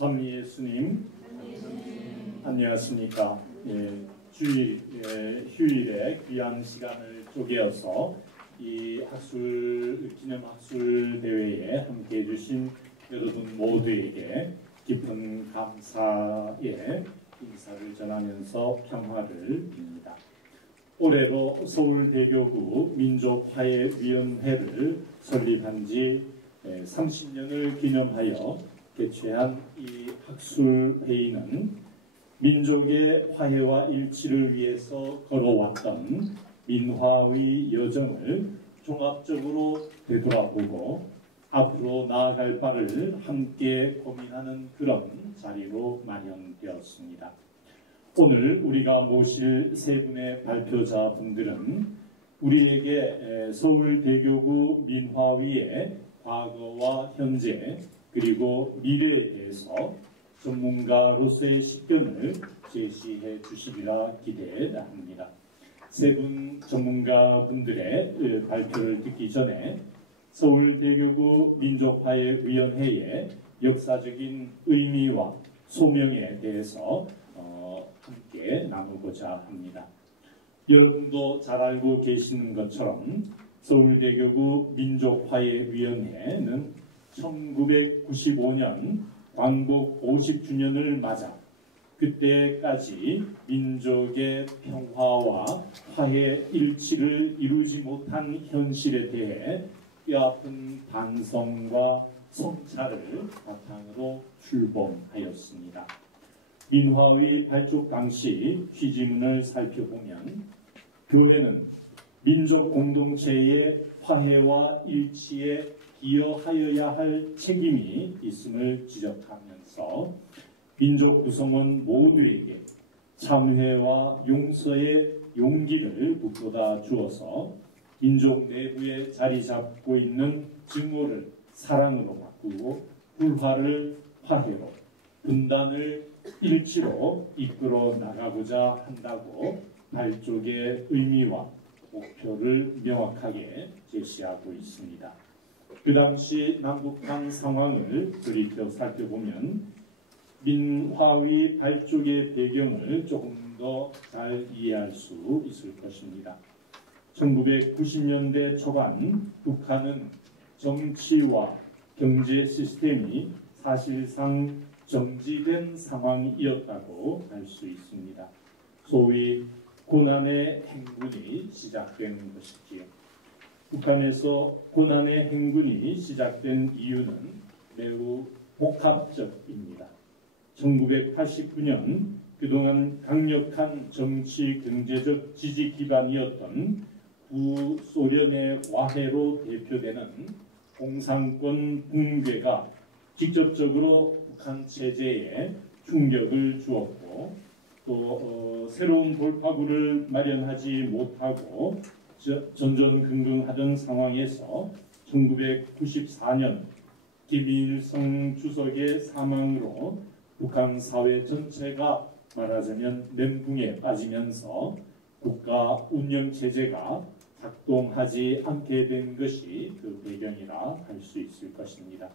참 예수님, 안녕하십니까? 휴일에 귀한 시간을 쪼개어서 이 기념 학술 대회에 함께해 주신 여러분 모두에게 깊은 감사의 인사를 전하면서 평화를 빕니다. 올해로 서울대교구 민족화해위원회를 설립한 지 30년을 기념하여 개최한 이 학술회의는 민족의 화해와 일치를 위해서 걸어왔던 민화의 여정을 종합적으로 되돌아보고 앞으로 나아갈 바를 함께 고민하는 그런 자리로 마련되었습니다. 오늘 우리가 모실 세 분의 발표자분들은 우리에게 서울대교구 민화위의 과거와 현재 그리고 미래에 대해서 전문가로서의 식견을 제시해 주시리라 기대합니다. 세 분 전문가분들의 발표를 듣기 전에 서울대교구 민족화해위원회의 역사적인 의미와 소명에 대해서 함께 나누고자 합니다. 여러분도 잘 알고 계시는 것처럼 서울대교구 민족화해위원회는 1995년 광복 50주년을 맞아 그때까지 민족의 평화와 화해 일치를 이루지 못한 현실에 대해 뼈아픈 반성과 성찰을 바탕으로 출범하였습니다. 민화위 발족 당시 취지문을 살펴보면 교회는 민족 공동체의 화해와 일치에 기여하여야 할 책임이 있음을 지적하면서 민족 구성원 모두에게 참회와 용서의 용기를 북돋아 주어서 민족 내부에 자리 잡고 있는 증오를 사랑으로 바꾸고 불화를 화해로, 분단을 일치로 이끌어 나가고자 한다고 발족의 의미와 목표를 명확하게 제시하고 있습니다. 그 당시 남북한 상황을 돌이켜 살펴보면 민화위 발족의 배경을 조금 더 잘 이해할 수 있을 것입니다. 1990년대 초반 북한은 정치와 경제 시스템이 사실상 정지된 상황이었다고 할 수 있습니다. 소위 고난의 행군이 시작된 것이지요. 북한에서 고난의 행군이 시작된 이유는 매우 복합적입니다. 1989년 그동안 강력한 정치 경제적 지지 기반이었던 구소련의 와해로 대표되는 공산권 붕괴가 직접적으로 북한 체제에 충격을 주었고 또 새로운 돌파구를 마련하지 못하고 전전긍긍하던 상황에서 1994년 김일성 주석의 사망으로 북한 사회 전체가 말하자면 멘붕에 빠지면서 국가 운영체제가 작동하지 않게 된 것이 그 배경이라 할 수 있을 것입니다.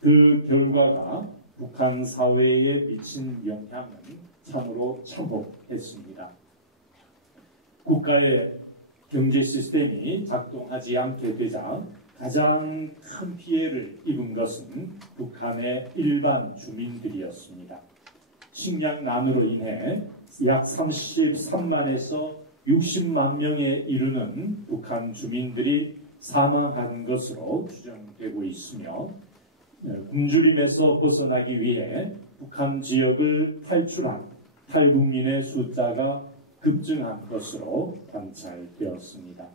그 결과가 북한 사회에 미친 영향은 참으로 참혹했습니다. 국가의 경제 시스템이 작동하지 않게 되자 가장 큰 피해를 입은 것은 북한의 일반 주민들이었습니다. 식량난으로 인해 약 33만에서 60만 명에 이르는 북한 주민들이 사망한 것으로 추정되고 있으며 굶주림에서 벗어나기 위해 북한 지역을 탈출한 탈북민의 숫자가 급증한 것으로 관찰되었습니다.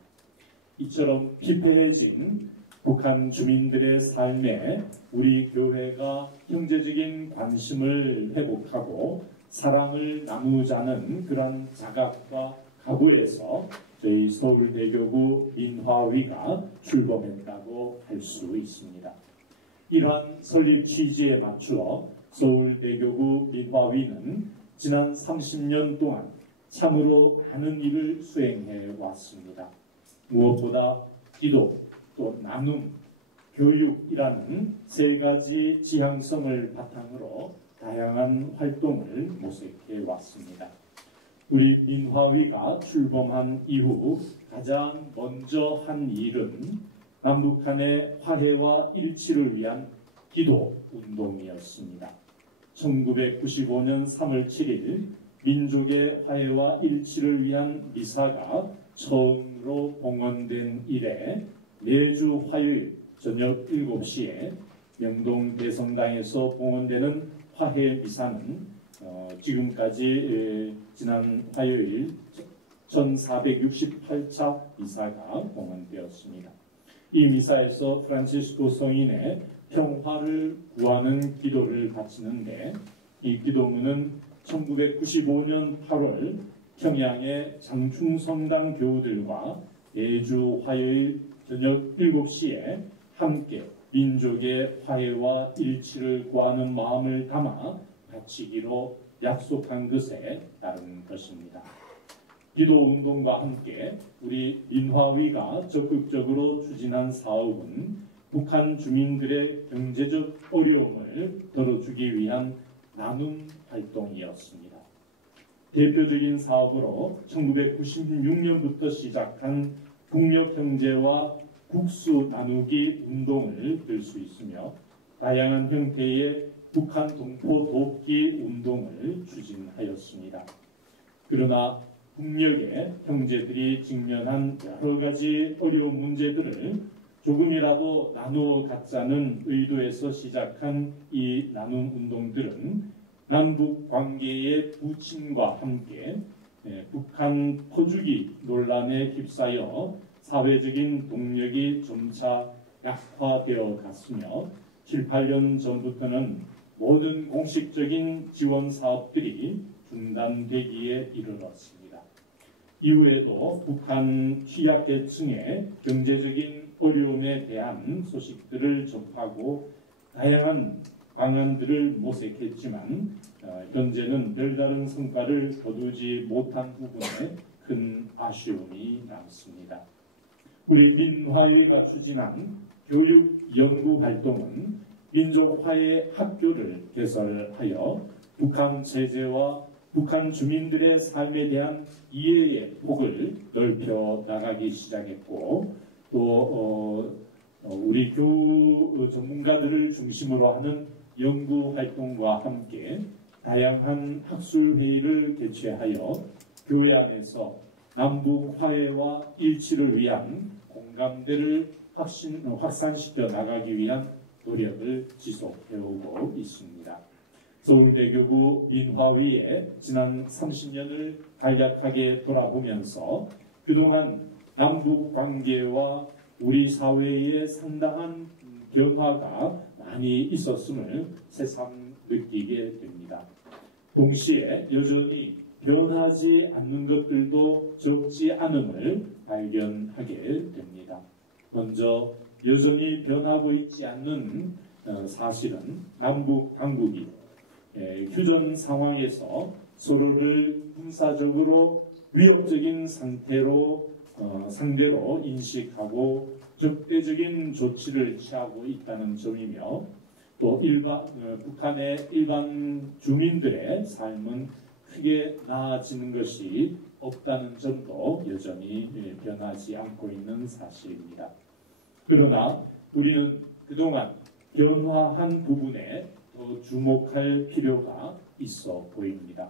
이처럼 피폐해진 북한 주민들의 삶에 우리 교회가 형제적인 관심을 회복하고 사랑을 나누자는 그런 자각과 각오에서 저희 서울대교구 민화위가 출범했다고 할 수 있습니다. 이러한 설립 취지에 맞추어 서울대교구 민화위는 지난 30년 동안 참으로 많은 일을 수행해 왔습니다. 무엇보다 기도, 또 나눔, 교육이라는 세 가지 지향성을 바탕으로 다양한 활동을 모색해 왔습니다. 우리 민화위가 출범한 이후 가장 먼저 한 일은 남북한의 화해와 일치를 위한 기도 운동이었습니다. 1995년 3월 7일 민족의 화해와 일치를 위한 미사가 처음으로 봉헌된 이래 매주 화요일 저녁 7시에 명동 대성당에서 봉헌되는 화해 미사는 지금까지 지난 화요일 1468차 미사가 봉헌되었습니다. 이 미사에서 프란치스코 성인의 평화를 구하는 기도를 바치는데 이 기도문은 1995년 8월 평양의 장충성당 교우들과 매주 화요일 저녁 7시에 함께 민족의 화해와 일치를 구하는 마음을 담아 바치기로 약속한 것에 따른 것입니다. 기도운동과 함께 우리 민화위가 적극적으로 추진한 사업은 북한 주민들의 경제적 어려움을 덜어주기 위한 나눔 활동이었습니다. 대표적인 사업으로 1996년부터 시작한 북녘형제와 국수 나누기 운동을 들 수 있으며 다양한 형태의 북한 동포 돕기 운동을 추진하였습니다. 그러나 북녘의 형제들이 직면한 여러 가지 어려운 문제들을 조금이라도 나누어 갖자는 의도에서 시작한 이 나눔 운동들은 남북 관계의 부침과 함께 북한 퍼주기 논란에 휩싸여 사회적인 동력이 점차 약화되어 갔으며 7, 8년 전부터는 모든 공식적인 지원 사업들이 중단되기에 이르렀습니다. 이후에도 북한 취약계층의 경제적인 어려움에 대한 소식들을 접하고 다양한 방안들을 모색했지만 현재는 별다른 성과를 거두지 못한 부분에 큰 아쉬움이 남습니다. 우리 민화위가 추진한 교육 연구 활동은 민족화해 학교를 개설하여 북한 체제와 북한 주민들의 삶에 대한 이해의 폭을 넓혀 나가기 시작했고 또 우리 교우 전문가들을 중심으로 하는 연구 활동과 함께 다양한 학술 회의를 개최하여 교회 안에서 남북 화해와 일치를 위한 공감대를 확산시켜 나가기 위한 노력을 지속해오고 있습니다. 서울대교구 민화위의 지난 30년을 간략하게 돌아보면서 그동안 남북 관계와 우리 사회에 상당한 변화가 많이 있었음을 새삼 느끼게 됩니다. 동시에 여전히 변하지 않는 것들도 적지 않음을 발견하게 됩니다. 먼저 여전히 변하고 있지 않는 사실은 남북 당국이 휴전 상황에서 서로를 군사적으로 위협적인 상대로 인식하고 적대적인 조치를 취하고 있다는 점이며 또 북한의 일반 주민들의 삶은 크게 나아지는 것이 없다는 점도 여전히 변하지 않고 있는 사실입니다. 그러나 우리는 그동안 변화한 부분에 더 주목할 필요가 있어 보입니다.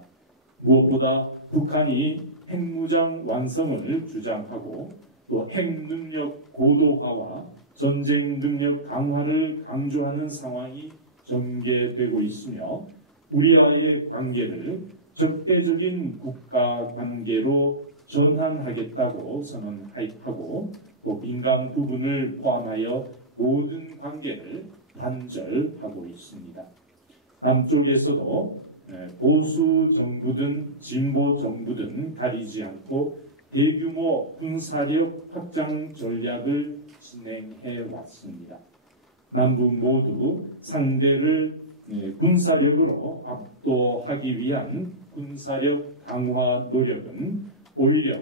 무엇보다 북한이 핵무장 완성을 주장하고 또 핵능력 고도화와 전쟁 능력 강화를 강조하는 상황이 전개되고 있으며 우리와의 관계를 적대적인 국가 관계로 전환하겠다고 선언하고 또 민감 부분을 포함하여 모든 관계를 단절하고 있습니다. 남쪽에서도 보수 정부든 진보 정부든 가리지 않고 대규모 군사력 확장 전략을 진행해 왔습니다. 남북 모두 상대를 군사력으로 압도하기 위한 군사력 강화 노력은 오히려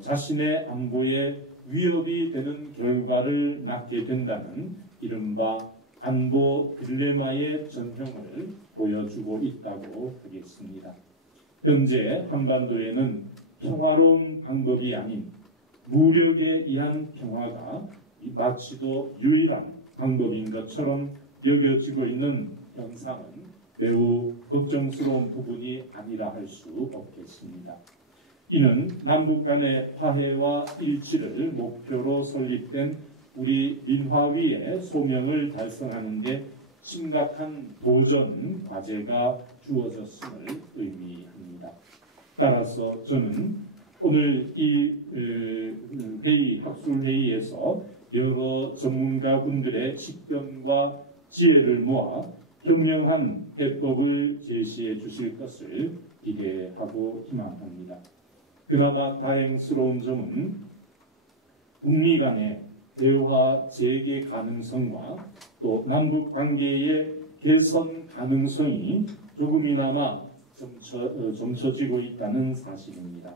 자신의 안보에 위협이 되는 결과를 낳게 된다는 이른바 안보 딜레마의 전형을 보여주고 있다고 하겠습니다. 현재 한반도에는 평화로운 방법이 아닌 무력에 의한 평화가 마치도 유일한 방법인 것처럼 여겨지고 있는 현상은 매우 걱정스러운 부분이 아니라 할 수 없겠습니다. 이는 남북 간의 화해와 일치를 목표로 설립된 우리 민화위의 소명을 달성하는 데 심각한 도전 과제가 주어졌음을 의미합니다. 따라서 저는 오늘 이 학술회의에서 여러 전문가분들의 식견과 지혜를 모아 현명한 해법을 제시해 주실 것을 기대하고 희망합니다. 그나마 다행스러운 점은 북미 간의 대화 재개 가능성과 또 남북 관계의 개선 가능성이 조금이나마 점쳐지고 있다는 사실입니다.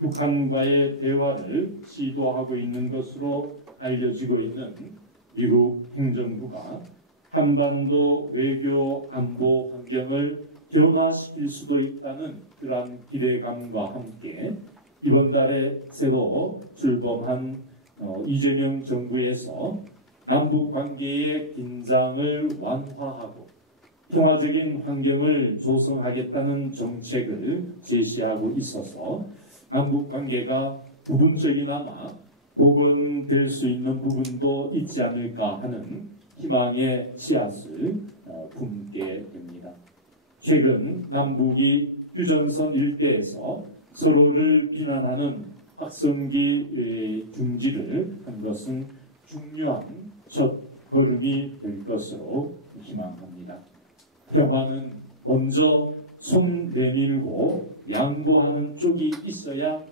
북한과의 대화를 시도하고 있는 것으로 알려지고 있는 미국 행정부가 한반도 외교 안보 환경을 변화시킬 수도 있다는 그러한 기대감과 함께 이번 달에 새로 출범한 이재명 정부에서 남북 관계의 긴장을 완화하고 평화적인 환경을 조성하겠다는 정책을 제시하고 있어서 남북 관계가 부분적이나마 복원될 수 있는 부분도 있지 않을까 하는 희망의 씨앗을 품게 됩니다. 최근 남북이 휴전선 일대에서 서로를 비난하는 확성기 중지를 한 것은 중요한 첫 걸음이 될 것으로 희망합니다. 평화는 먼저 손 내밀고 양보하는 쪽이 있어야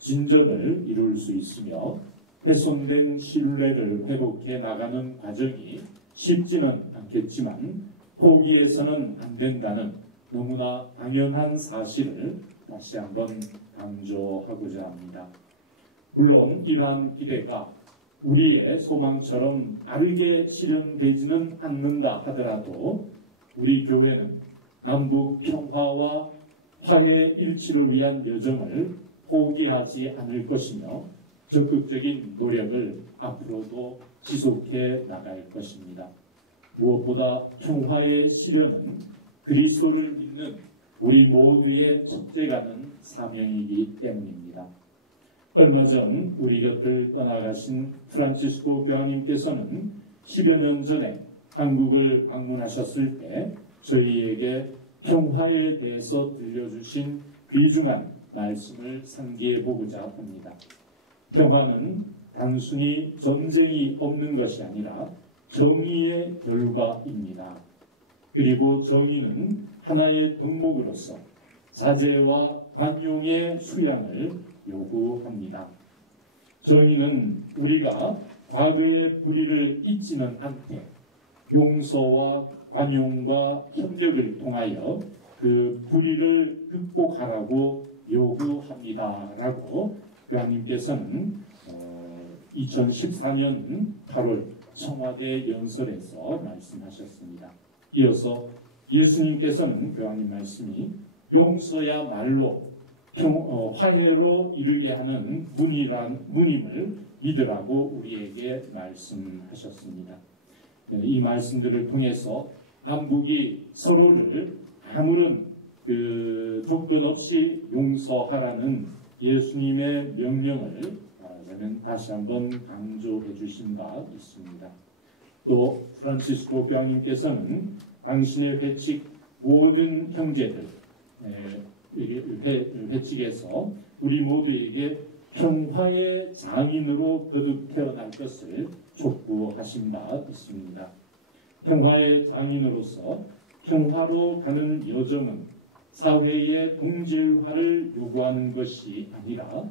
진전을 이룰 수 있으며 훼손된 신뢰를 회복해 나가는 과정이 쉽지는 않겠지만 포기해서는 안 된다는 너무나 당연한 사실을 다시 한번 강조하고자 합니다. 물론 이러한 기대가 우리의 소망처럼 빠르게 실현되지는 않는다 하더라도 우리 교회는 남북 평화와 화해 일치를 위한 여정을 포기하지 않을 것이며 적극적인 노력을 앞으로도 지속해 나갈 것입니다. 무엇보다 평화의 실현은 그리스도를 믿는 우리 모두의 첫째가는 사명이기 때문입니다. 얼마 전 우리 곁을 떠나가신 프란치스코 교황님께서는 10여 년 전에 한국을 방문하셨을 때 저희에게 평화에 대해서 들려주신 귀중한 말씀을 상기해 보고자 합니다. 평화는 단순히 전쟁이 없는 것이 아니라 정의의 결과입니다. 그리고 정의는 하나의 덕목으로서 자제와 관용의 수양을 요구합니다. 정의는 우리가 과거의 불의를 잊지는 않되 용서와 관용과 협력을 통하여 그 불의를 극복하라고 요구합니다라고 교황님께서는 2014년 8월 청와대 연설에서 말씀하셨습니다. 이어서 예수님께서는 교황님 말씀이 용서야말로 화해로 이르게 하는 문임을 믿으라고 우리에게 말씀하셨습니다. 이 말씀들을 통해서 남북이 서로를 아무런 조건 없이 용서하라는 예수님의 명령을 저는 다시 한번 강조해 주신 바 있습니다. 또 프란치스코 교황님께서는 당신의 회칙 모든 형제들 회칙에서 우리 모두에게 평화의 장인으로 거듭 태어날 것을 촉구하신 바 있습니다. 평화의 장인으로서 평화로 가는 여정은 사회의 동질화를 요구하는 것이 아니라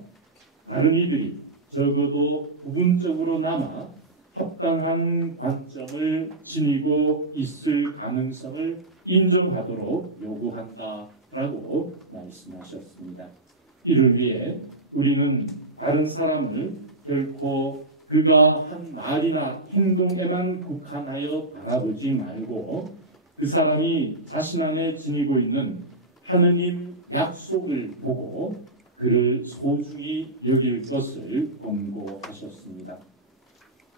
다른 이들이 적어도 부분적으로나마 합당한 관점을 지니고 있을 가능성을 인정하도록 요구한다라고 말씀하셨습니다. 이를 위해 우리는 다른 사람을 결코 그가 한 말이나 행동에만 국한하여 바라보지 말고 그 사람이 자신 안에 지니고 있는 하느님 약속을 보고 그를 소중히 여길 것을 권고하셨습니다.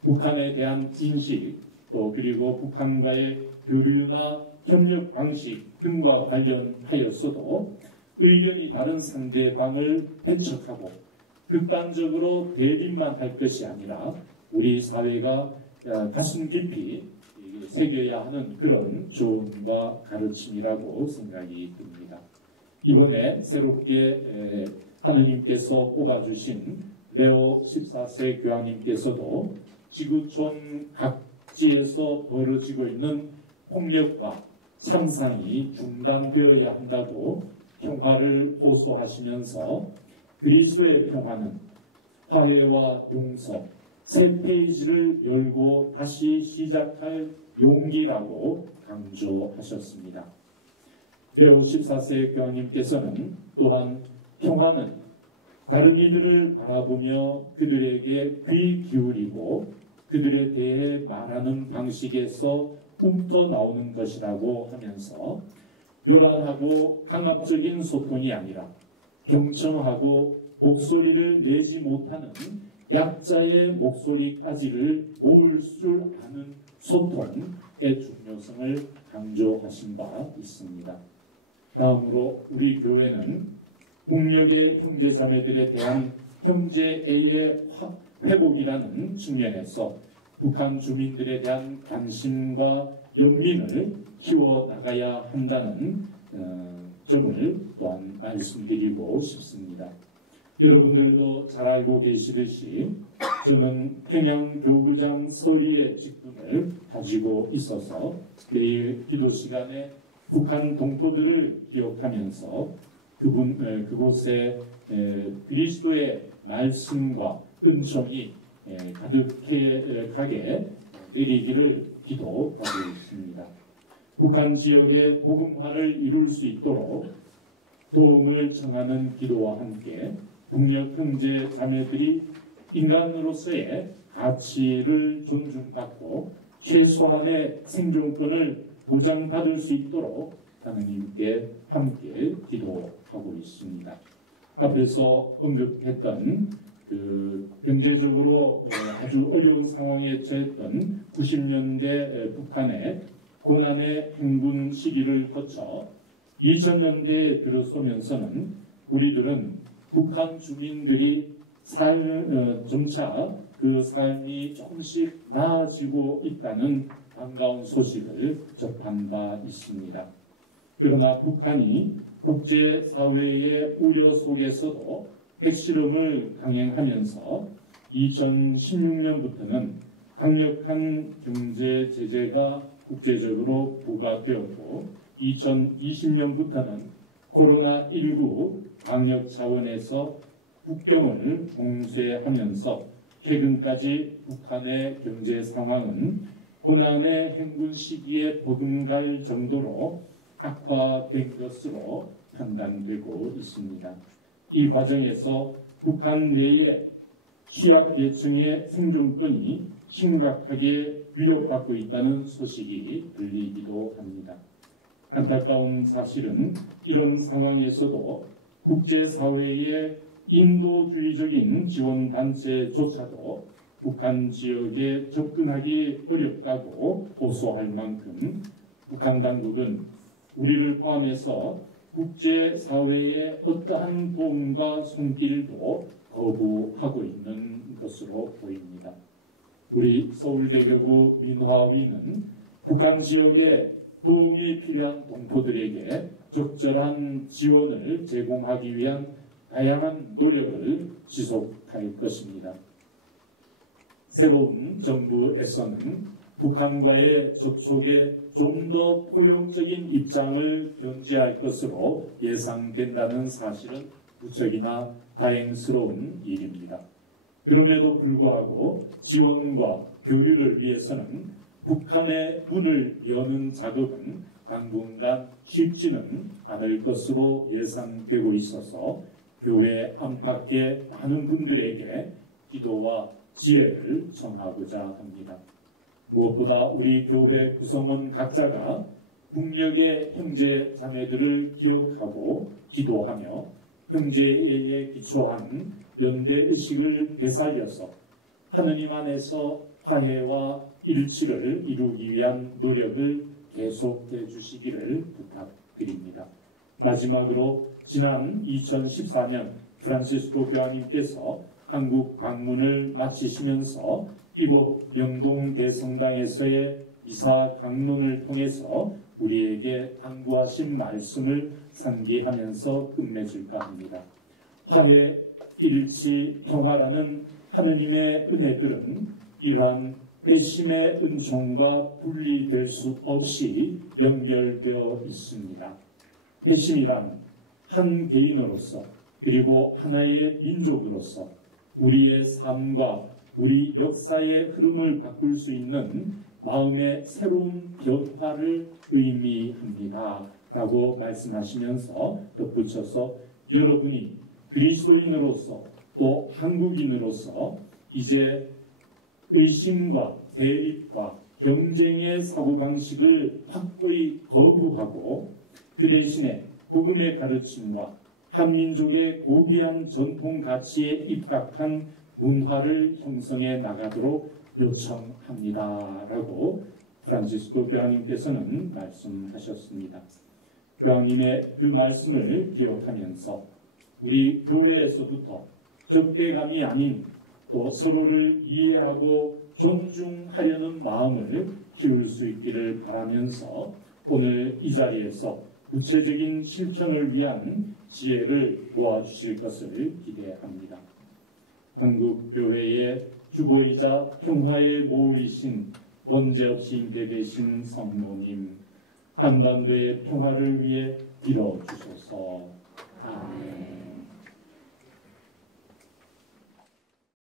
북한에 대한 인식 또 그리고 북한과의 교류나 협력 방식 등과 관련하여서도 의견이 다른 상대방을 배척하고 극단적으로 대립만 할 것이 아니라 우리 사회가 가슴 깊이 새겨야 하는 그런 조언과 가르침이라고 생각이 듭니다. 이번에 새롭게 하느님께서 뽑아주신 레오 14세 교황님께서도 지구촌 각지에서 벌어지고 있는 폭력과 참상이 중단되어야 한다고 평화를 호소하시면서 그리스도의 평화는 화해와 용서, 새 페이지를 열고 다시 시작할 용기라고 강조하셨습니다. 레오 14세 교황님께서는 또한 평화는 다른 이들을 바라보며 그들에게 귀 기울이고 그들에 대해 말하는 방식에서 움터 나오는 것이라고 하면서 요란하고 강압적인 소통이 아니라 경청하고 목소리를 내지 못하는 약자의 목소리까지를 모을 줄 아는 소통의 중요성을 강조하신 바 있습니다. 다음으로 우리 교회는 북녘의 형제자매들에 대한 형제애의 회복이라는 측면에서 북한 주민들에 대한 관심과 연민을 키워나가야 한다는 점을 또한 말씀드리고 싶습니다. 여러분들도 잘 알고 계시듯이 저는 평양교구장 서리의 직분을 가지고 있어서 매일 기도 시간에 북한 동포들을 기억하면서 그곳에 그리스도의 말씀과 은총이 가득하게 내리기를 기도하고 있습니다. 북한 지역의 복음화를 이룰 수 있도록 도움을 청하는 기도와 함께 북녘 형제 자매들이 인간으로서의 가치를 존중받고 최소한의 생존권을 보장받을 수 있도록 하느님께 함께 기도하고 있습니다. 앞에서 언급했던 경제적으로 아주 어려운 상황에 처했던 90년대 북한의 고난의 행군 시기를 거쳐 2000년대에 들어서면서는 우리들은 북한 주민들이 점차 그 삶이 조금씩 나아지고 있다는 반가운 소식을 접한 바 있습니다. 그러나 북한이 국제사회의 우려 속에서도 핵실험을 강행하면서 2016년부터는 강력한 경제 제재가 국제적으로 부과되었고 2020년부터는 코로나19 방역 차원에서 국경을 봉쇄하면서 최근까지 북한의 경제 상황은 고난의 행군 시기에 버금갈 정도로 악화된 것으로 판단되고 있습니다. 이 과정에서 북한 내의 취약계층의 생존권이 심각하게 위협받고 있다는 소식이 들리기도 합니다. 안타까운 사실은 이런 상황에서도 국제사회의 인도주의적인 지원단체조차도 북한 지역에 접근하기 어렵다고 호소할 만큼 북한 당국은 우리를 포함해서 국제사회의 어떠한 도움과 손길도 거부하고 있는 것으로 보입니다. 우리 서울대교구 민화위는 북한 지역에 도움이 필요한 동포들에게 적절한 지원을 제공하기 위한 다양한 노력을 지속할 것입니다. 새로운 정부에서는 북한과의 접촉에 좀 더 포용적인 입장을 견지할 것으로 예상된다는 사실은 무척이나 다행스러운 일입니다. 그럼에도 불구하고 지원과 교류를 위해서는 북한의 문을 여는 작업은 당분간 쉽지는 않을 것으로 예상되고 있어서 교회 안팎의 많은 분들에게 기도와 지혜를 청하고자 합니다. 무엇보다 우리 교회 구성원 각자가 국력의 형제 자매들을 기억하고 기도하며 형제에 기초한 연대의식을 되살려서 하느님 안에서 화해와 일치를 이루기 위한 노력을 계속해 주시기를 부탁드립니다. 마지막으로 지난 2014년 프란시스코 교황님께서 한국 방문을 마치시면서 이곳 명동 대성당에서의 이사 강론을 통해서 우리에게 당부하신 말씀을 상기하면서 끝맺을까 합니다. 화해, 일치, 평화라는 하느님의 은혜들은 이러한 회심의 은총과 분리될 수 없이 연결되어 있습니다. 회심이란 한 개인으로서 그리고 하나의 민족으로서 우리의 삶과 우리 역사의 흐름을 바꿀 수 있는 마음의 새로운 변화를 의미합니다. 라고 말씀하시면서 덧붙여서 여러분이 그리스도인으로서 또 한국인으로서 이제 의심과 대립과 경쟁의 사고방식을 확고히 거부하고 그 대신에 복음의 가르침과 한민족의 고귀한 전통 가치에 입각한 문화를 형성해 나가도록 요청합니다. 라고 프란시스코 교황님께서는 말씀하셨습니다. 교황님의 그 말씀을 기억하면서 우리 교회에서부터 적대감이 아닌 또 서로를 이해하고 존중하려는 마음을 키울 수 있기를 바라면서 오늘 이 자리에서 구체적인 실천을 위한 지혜를 모아주실 것을 기대합니다. 한국교회의 주보이자 평화의 모의신 원죄없이 임대되신 성모님, 한반도의 평화를 위해 빌어주소서. 아멘.